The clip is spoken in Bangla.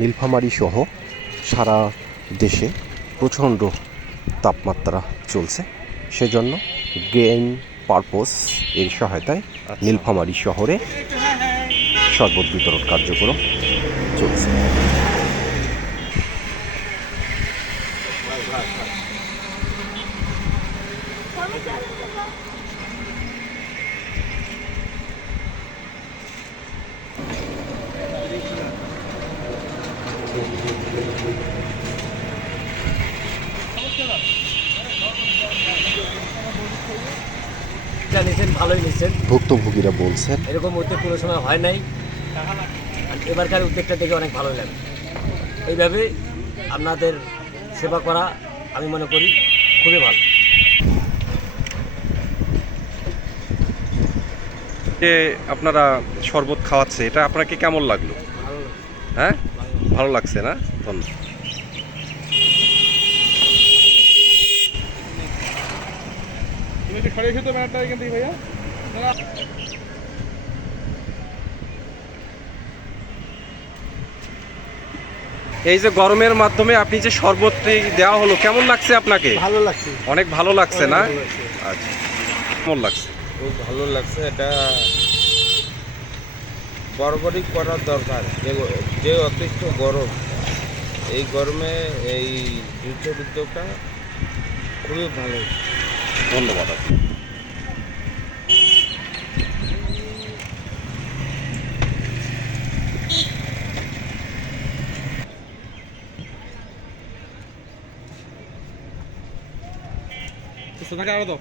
নীলফামারী সহ সারা দেশে প্রচণ্ড তাপমাত্রা চলছে, সেজন্য গ্রেইন পারপোজ এর সহায়তায় নীলফামারী শহরে শরবত বিতরণ কার্যক্রম চলছে। নিয়েছেন, ভালোই নিয়েছেন। ভুক্তভোগীরা বলছেন এরকম উদ্যোগ কোনো সময় হয় নাই, এবারকার উদ্যোগটা দেখে অনেক ভালো লাগে। এইভাবে আপনাদের সেবা করা আমি মনে করি খুবই ভালো। যে আপনারা শরবত খাওয়াচ্ছে, এটা আপনাকে কেমন লাগলো? হ্যাঁ, ভালো লাগছে না? ধন্যবাদ। এই যে গরমের মাধ্যমে আপনি যে শরবতটি দেওয়া হলো, কেমন লাগছে আপনাকে? ভালো লাগছে, অনেক ভালো লাগছে না? ভালো লাগছে। আচ্ছা, কেমন লাগছে? খুব ভালো লাগছে। এটা বরাবরই করার দরকার। যে অতিরিক্ত গরম, এই গরমে এই জুটের উদ্যোগটা খুবই ভালো। ধন্যবাদ। আরো দাও।